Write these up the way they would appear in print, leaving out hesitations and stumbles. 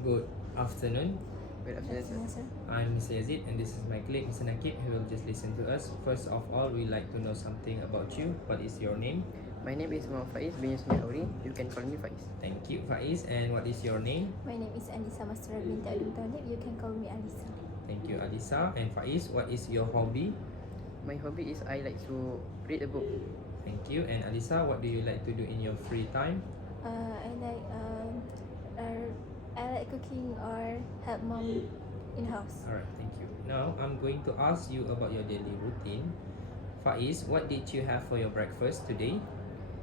Good afternoon. Good afternoon, sir. I'm Mr. Yazid and this is my colleague Mr. Nakib who will just listen to us. First of all, we'd like to know something about you. What is your name? My name is Faiz bin Yasmin Auri. You can call me Faiz. Thank you, Faiz. And what is your name? My name is Alissa Mastura binti Abdul Talib. You can call me Alissa. Thank you, Alissa. And Faiz, what is your hobby? My hobby is I like to read a book. Thank you. And Alissa, what do you like to do in your free time? I like cooking or help mom in house. Alright, thank you. Now, I'm going to ask you about your daily routine. Faiz, what did you have for your breakfast today?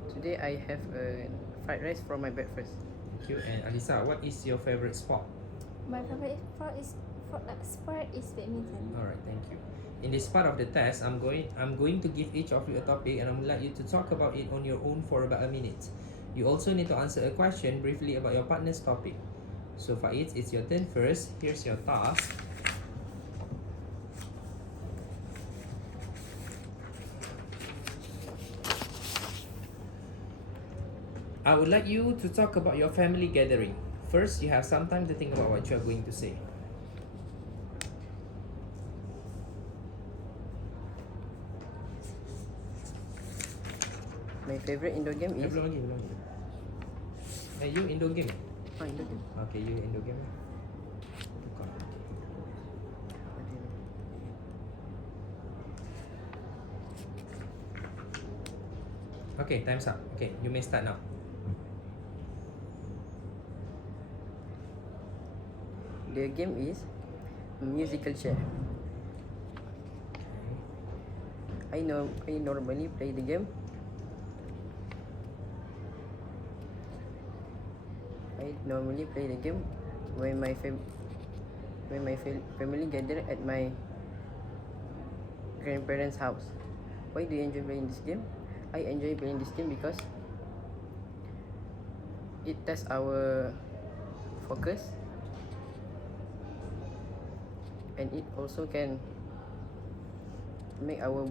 Today I have a fried rice for my breakfast. Thank you. And Alissa, what is your favorite sport? My favorite sport is badminton. Alright, thank you. In this part of the test, I'm going to give each of you a topic and I would like you to talk about it on your own for about a minute. You also need to answer a question briefly about your partner's topic. So Faiz, it's your turn first. Here's your task. I would like you to talk about your family gathering. First, you have some time to think about what you are going to say. My favorite indoor game is... Belum lagi. You indoor game? indoor game. Okay, you indoor game. Tukar. Okay, time's up. Okay, you may start now. The game is musical chair. I normally play the game. When my family gather at my grandparents' house. Why do you enjoy playing this game? I enjoy playing this game because it tests our focus and it also can make our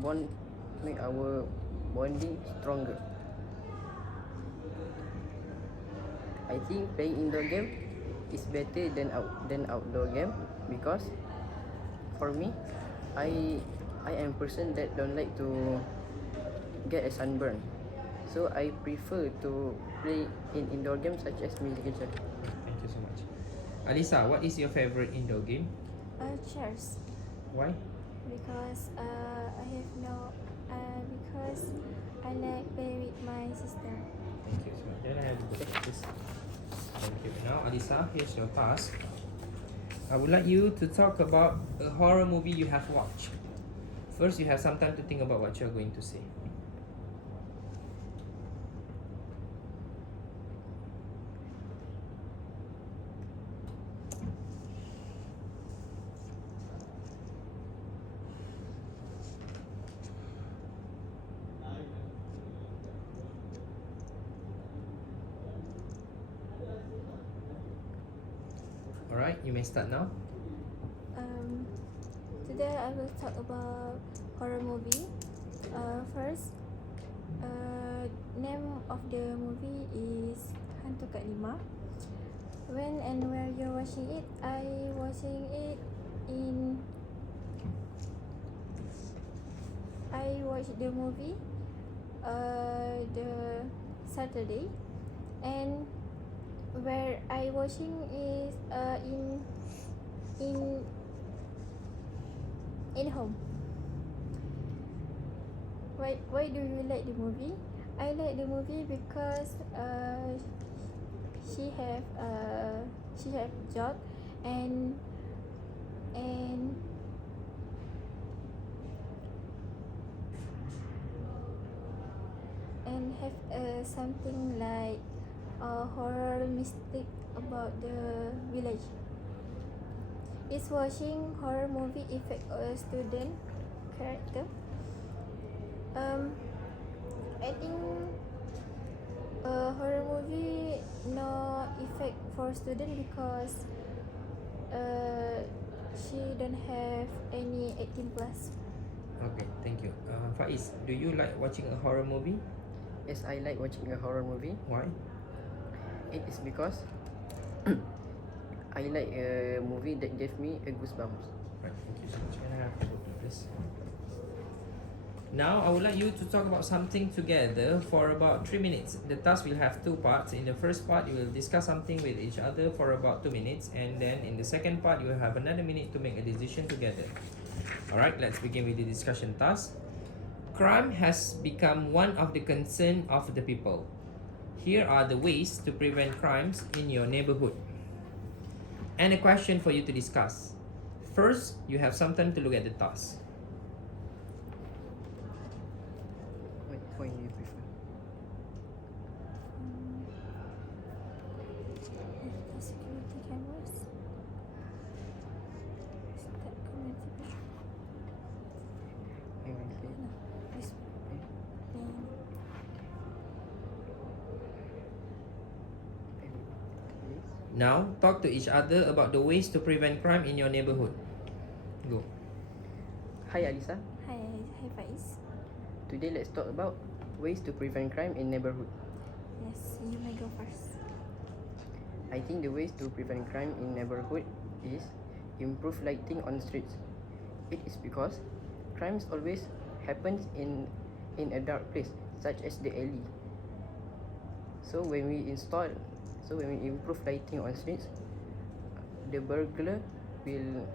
bonding stronger. I think playing indoor game is better than outdoor game because for me, I am a person that don't like to get a sunburn, so I prefer to play in indoor games such as musical chair. Thank you so much. Alissa, what is your favorite indoor game? Chairs. Why? Because because I like play with my sister. Thank you so much. Can I have the book, please? Thank you. Now, Alissa, here's your task. I would like you to talk about a horror movie you have watched. First, you have some time to think about what you're going to say. Alright, you may start now. Today I will talk about horror movie. First, name of the movie is Hantu Kak Lima. When and where you're watching it, I watched the movie the Saturday, and where I watching is in home. Why do you like the movie? I like the movie because she have job and have something like a horror mystic about the village. Is watching horror movie affect a student character? I think horror movie no effect for student because she don't have any 18 plus. Okay, thank you. Faiz, do you like watching a horror movie? Yes, I like watching a horror movie. Why? It is because I like a movie that gave me a goosebumps. Right, thank you so much. Can I have the booklet, please? Now, I would like you to talk about something together for about 3 minutes. The task will have two parts. In the first part, you will discuss something with each other for about 2 minutes, and then in the second part, you will have another minute to make a decision together. Alright, let's begin with the discussion task. Crime has become one of the concern of the people. Here are the ways to prevent crimes in your neighborhood. And a question for you to discuss. First, you have some time to look at the task. What point do you prefer? The security cameras. Start community patrol. I will say. No, this one. Please. Now, talk to each other about the ways to prevent crime in your neighborhood. Go. Hi Alissa. Hi Faiz. Today let's talk about ways to prevent crime in neighborhood. Yes, you may go first. I think the ways to prevent crime in neighborhood is improve lighting on streets. It is because crimes always happens in a dark place, such as the alley. So when we improve lighting on streets, the burglar will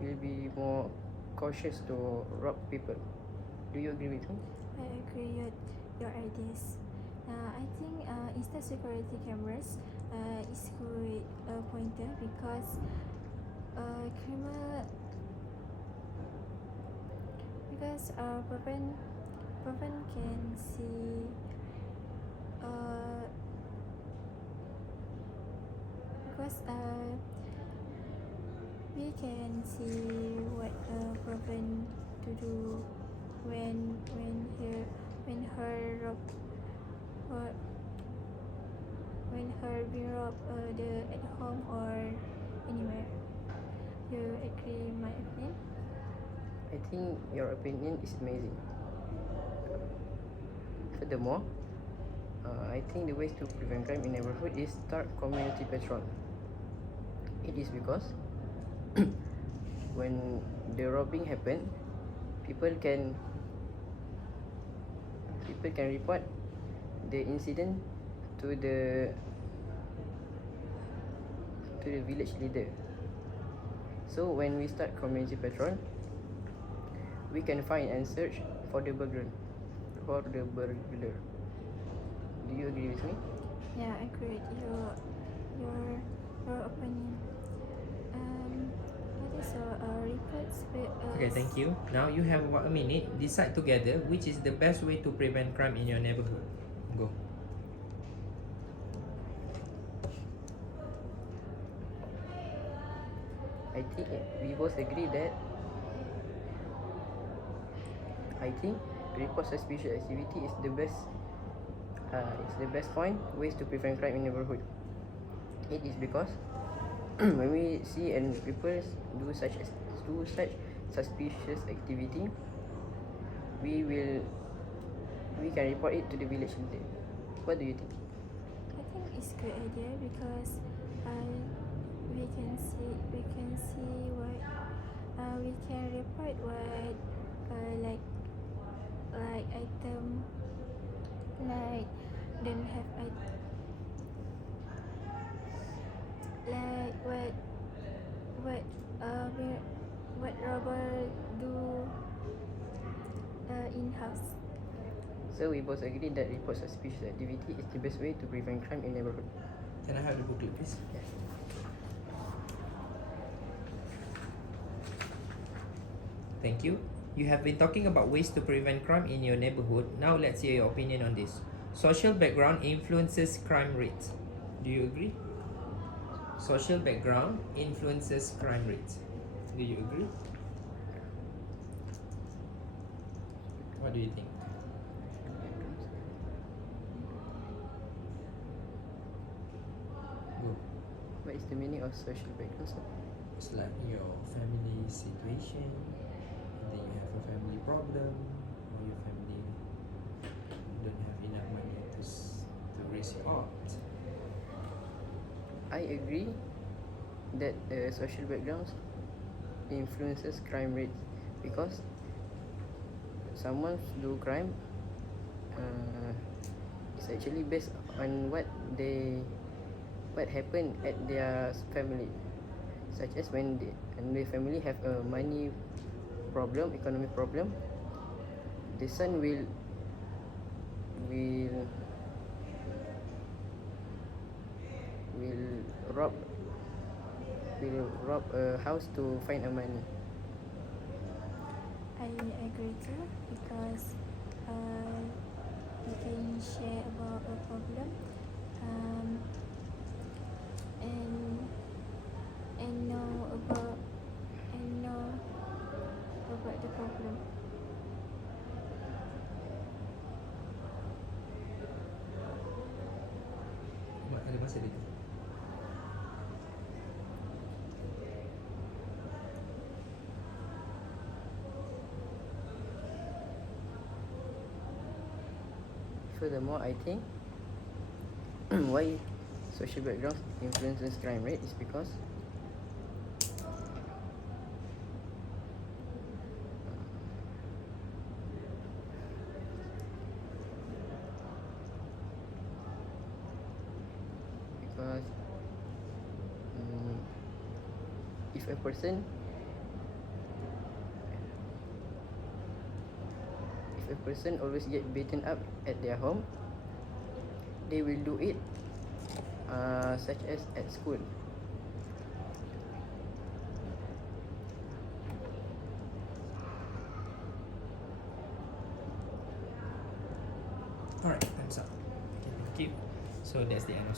be more cautious to rob people. Do you agree with me? I agree with your ideas. I think instead security cameras is good pointer because criminal because prevent can see because we can see what prevent to do when her rob or when her being robbed the at home or anywhere. You agree my opinion? I think your opinion is amazing. Furthermore, I think the ways to prevent crime in neighborhood is start community patrol. It is because when the robbing happen, people can report the incident to the village leader. So when we start community patrol, we can find and search for the burglar. Do you agree with me? Yeah, I agree with your opinion. What is reports with Okay, thank you. Now you have about a minute. Decide together which is the best way to prevent crime in your neighborhood. Go. I think we both agree that report suspicious activity is the best. It's the best point ways to prevent crime in neighborhood. It is because when we see and people do such suspicious activity, we can report it to the village leader. What do you think? I think it's good idea because we can see what we can report what like item like don't have like what robber do in house. So we both agree that report suspicious activity is the best way to prevent crime in neighborhood. Can I have the booklet, please? Yes. Thank you. You have been talking about ways to prevent crime in your neighborhood. Now let's hear your opinion on this. Social background influences crime rates. Do you agree? Social background influences crime rates. Do you agree? What do you think? Go. What is the meaning of social background, sir? It's like your family situation, and then you have a family problem, or your family don't have enough money to raise you up. I agree that social backgrounds influences crime rates, because someone do crime is actually based on what happened at their family, such as when their family have a money problem, economic problem, the son will will rob a house to find a money. I agree too, because we can share about a problem, um, and and know about and know about the problem. Ada masa dia tu. Furthermore, I think why social backgrounds influences crime rate is because because if a person always get beaten up at their home, they will do it such as at school. Alright, time's up. Okay, thank you. So that's the end of